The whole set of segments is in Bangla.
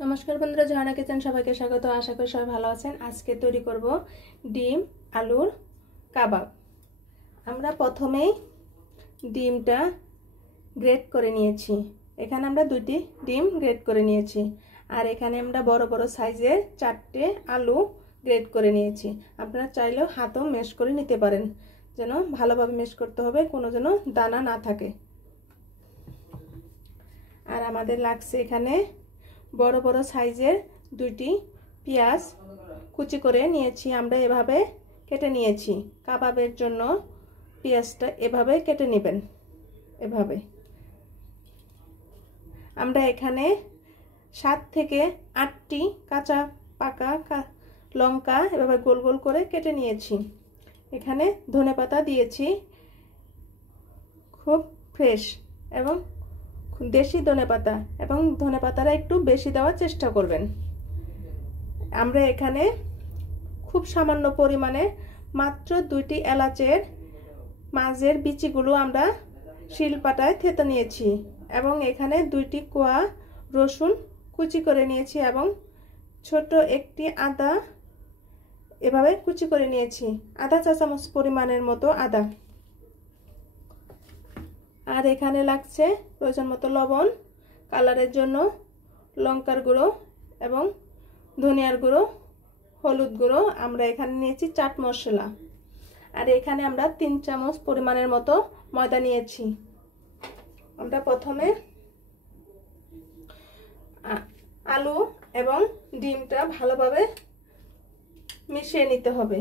नमस्कार बंधुरा ঝর্ণা কিচেন সবাইকে স্বাগত। আশা করি সবাই ভালো আছেন। আজকে তৈরি করব ডিম আলুর কাবাব। আমরা প্রথমেই ডিমটা গ্রেট করে নিয়েছি। এখানে আমরা দুটি ডিম গ্রেট করে নিয়েছি আর এখানে আমরা বড় বড় সাইজের 4টে আলু গ্রেট করে নিয়েছি। আপনারা চাইলেও হাতেও ম্যাশ করে নিতে পারেন, যেন ভালোভাবে ম্যাশ করতে হবে, কোনো যেন দানা না থাকে। আর আমাদের লাগছে এখানে বড় বড় সাইজের দুটি পেঁয়াজ কুচি করে নিয়েছি। আমরা এভাবে কেটে নিয়েছি। কাবাবের জন্য পেঁয়াজটা এভাবে কেটে নেবেন। এভাবে আমরা এখানে 7 থেকে 8টি কাঁচা পাকা লঙ্কা এভাবে গোল গোল করে কেটে নিয়েছি। এখানে ধনেপাতা দিয়েছি, খুব ফ্রেশ এবং দেশি ধনেপাতা, এবং ধনেপাতাটা একটু বেশি দেওয়ার চেষ্টা করবেন। আমরা এখানে খুব সামান্য পরিমাণে মাত্র 2টি এলাচের মাঝের বিচিগুলো আমরা শিলপাটায় থেতে নিয়েছি, এবং এখানে 2টি কোয়া রসুন কুচি করে নিয়েছি, এবং ছোট একটি আদা এভাবে কুচি করে নিয়েছি। আধা চা চামচ পরিমাণের মতো আদা। আর এখানে লাগছে প্রয়োজন মতো লবণ, কালারের জন্য লঙ্কার গুঁড়ো এবং ধনিয়ার গুঁড়ো, হলুদ গুঁড়ো। আমরা এখানে নিয়েছি চাট মশলা। আর এখানে আমরা 3 চামচ পরিমাণের মতো ময়দা নিয়েছি। আমরা প্রথমে আলু এবং ডিমটা ভালোভাবে মিশিয়ে নিতে হবে।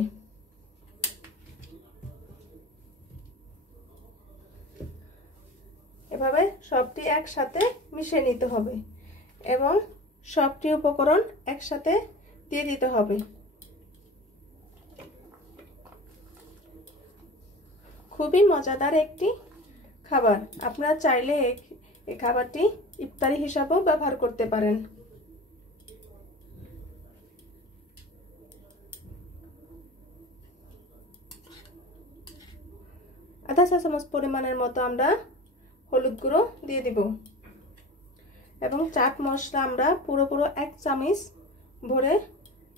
এভাবে সবটি একসাথে মিশিয়ে নিতে হবে এবং সবটি উপকরণ একসাথে দিয়ে দিতে হবে। খুবই মজাদার একটি খাবার। আপনারা চাইলে এই খাবারটি ইফতারি হিসাবেও ব্যবহার করতে পারেন। আধা চা চামচ পরিমাণের মতো আমরা হলুদ গুঁড়ো দিয়ে দিব, এবং চাট মশলা আমরা পুরো 1 চামচ ভরে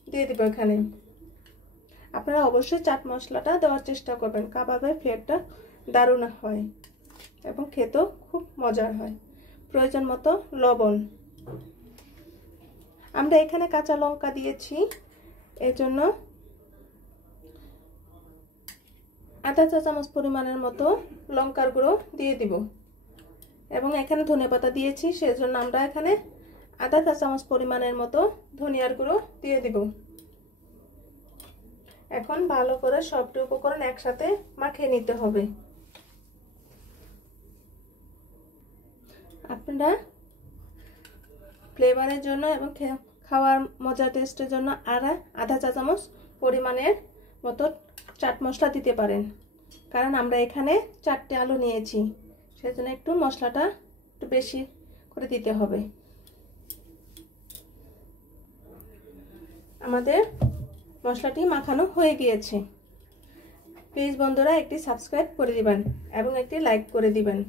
দিয়ে দিব এখানে। আপনারা অবশ্যই চাট মশলাটা দেওয়ার চেষ্টা করবেন। কাবাবের ফ্লেভারটা দারুণ হয় এবং খেতেও খুব মজার হয়। প্রয়োজন মতো লবণ। আমরা এখানে কাঁচা লঙ্কা দিয়েছি, এজন্য আধা চা চামচ পরিমাণের মতো লঙ্কার গুঁড়ো দিয়ে দিব, এবং এখানে ধনেপাতা দিয়েছি, সেজন্য আমরা এখানে আধা চা চামচ পরিমাণের মতো ধনিয়ার গুঁড়ো দিয়ে দিব। এখন ভালো করে সবটি উপকরণ একসাথে মাখিয়ে নিতে হবে। আপনারা ফ্লেভারের জন্য এবং খাওয়ার মজার টেস্টের জন্য আর আধা চা চামচ পরিমাণের মতো চাট মশলা দিতে পারেন, কারণ আমরা এখানে 4টে আলু নিয়েছি, সেজন্য একটু মশলাটা একটু বেশি করে দিতে হবে। আমাদের মশলাটি মাখানো হয়ে গিয়েছে। প্লিজ বন্ধুরা একটি সাবস্ক্রাইব করে দিবেন এবং একটি লাইক করে দিবেন।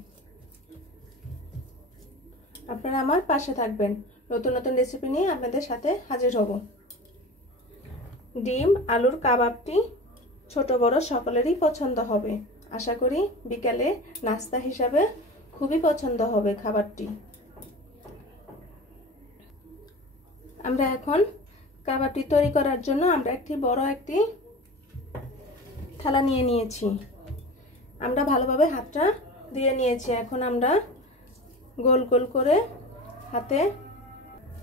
আপনারা আমার পাশে থাকবেন। নতুন নতুন রেসিপি নিয়ে আপনাদের সাথে হাজির হব। ডিম আলুর কাবাবটি ছোট বড় সকলেরই পছন্দ হবে। আশা করি বিকালে নাস্তা হিসাবে খুবই পছন্দ হবে খাবারটি। আমরা এখন কাবাবটি তৈরি করার জন্য আমরা বড় একটি থালা নিয়ে নিয়েছি। আমরা ভালোভাবে হাতটা দিয়ে নিয়েছি। এখন আমরা গোল গোল করে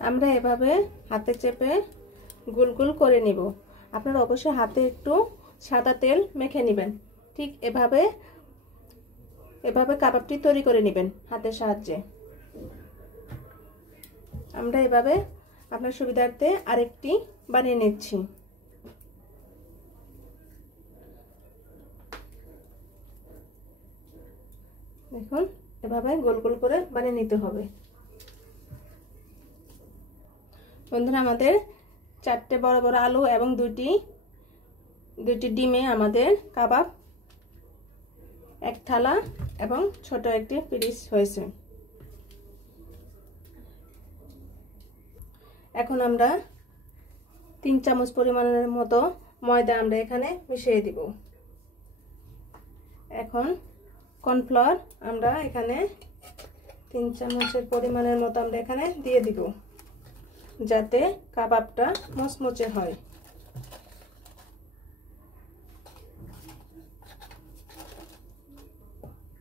আমরা এভাবে হাতে চেপে গোল গোল করে নিব। আপনারা অবশ্যই হাতে একটু সাদা তেল মেখে নেবেন। ঠিক এভাবে কাবাবটি তৈরি করে নেবেন হাতের সাহায্যে। আমরা এভাবে আপনার সুবিধার্থে আরেকটি বানিয়ে নিচ্ছি। দেখুন, এভাবে গোল গোল করে বানিয়ে নিতে হবে। বন্ধুরা, আমাদের 4টে বড় বড় আলু এবং দুটি ডিমে আমাদের কাবাব এক থালা এবং ছোট একটি পিস হয়েছে। এখন আমরা 3 চামচ পরিমাণের মতো ময়দা আমরা এখানে মিশিয়ে দিব। এখন কর্নফ্লাওয়ার আমরা এখানে 3 চামচের পরিমাণের মতো আমরা এখানে দিয়ে দিব, যাতে কাবাবটা মুচমুচে হয়।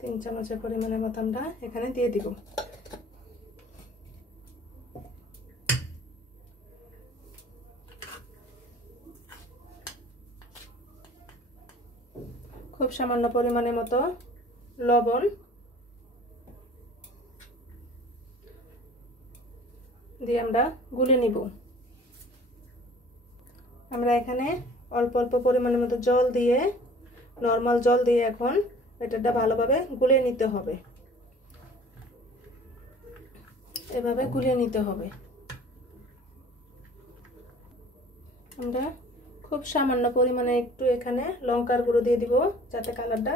তিন চামচের পরিমাণের মতো আমরা এখানে দিয়ে দিব। খুব সামান্য পরিমাণের মতো লবণ দিয়ে আমরা গুলে নিব। আমরা এখানে অল্প অল্প পরিমাণের মতো জল দিয়ে, নরমাল জল দিয়ে এখন এটা ভালোভাবে গুলিয়ে নিতে হবে। এভাবে গুলিয়ে নিতে হবে। আমরা খুব সামান্য পরিমাণে একটু এখানে লঙ্কার গুঁড়ো দিয়ে দিব, যাতে কালারটা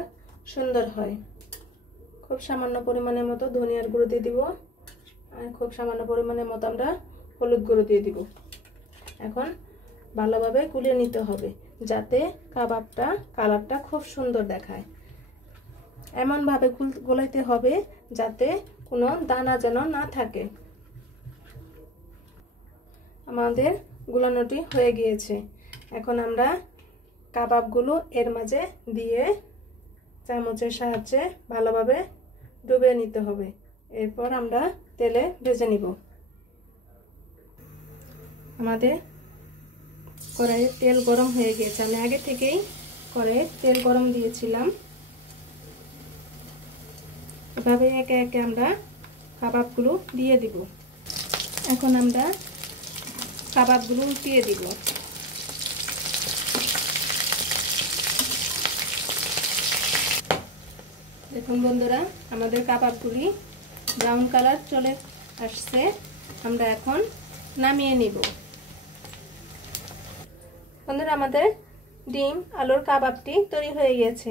সুন্দর হয়। খুব সামান্য পরিমাণের মতো ধনিয়ার গুঁড়ো দিয়ে দিব, আর খুব সামান্য পরিমাণের মতো আমরা হলুদ গুঁড়ো দিয়ে দিব। এখন ভালোভাবে গুলিয়ে নিতে হবে, যাতে কাবাবটা কালারটা খুব সুন্দর দেখায়। এমন ভাবে গোলাইতে হবে যাতে কোনো দানা যেন না থাকে। আমাদের গুলানোটি হয়ে গিয়েছে। এখন আমরা কাবাবগুলো এর মাঝে দিয়ে চামচের সাহায্যে ভালোভাবে ডুবিয়ে নিতে হবে। এরপর আমরা তেলে ভেজে নিব। আমাদের কড়াইয়ে তেল গরম হয়ে গিয়েছে। আমি আগে থেকেই কড়াইয়ে তেল গরম দিয়েছিলাম। এভাবে একে একে আমরা কাবাবগুলো দিয়ে দিব। এখন আমরা কাবাবগুলো উল্টিয়ে দিব। দেখুন বন্ধুরা, আমাদের কাবাবগুলি ব্রাউন কালার চলে আসছে। আমরা এখন নামিয়ে নিব। বন্ধুরা, আমাদের ডিম আলুর কাবাবটি তৈরি হয়ে গেছে।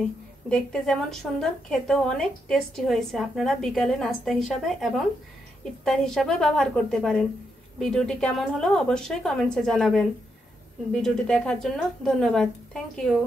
দেখতে যেমন সুন্দর, খেতেও অনেক টেস্টি হয়েছে। আপনারা বিকালে নাস্তা হিসাবে এবং ইফতার হিসাবে ব্যবহার করতে পারেন। ভিডিওটি কেমন হলো অবশ্যই কমেন্টসে জানাবেন। ভিডিওটি দেখার জন্য ধন্যবাদ। Thank you.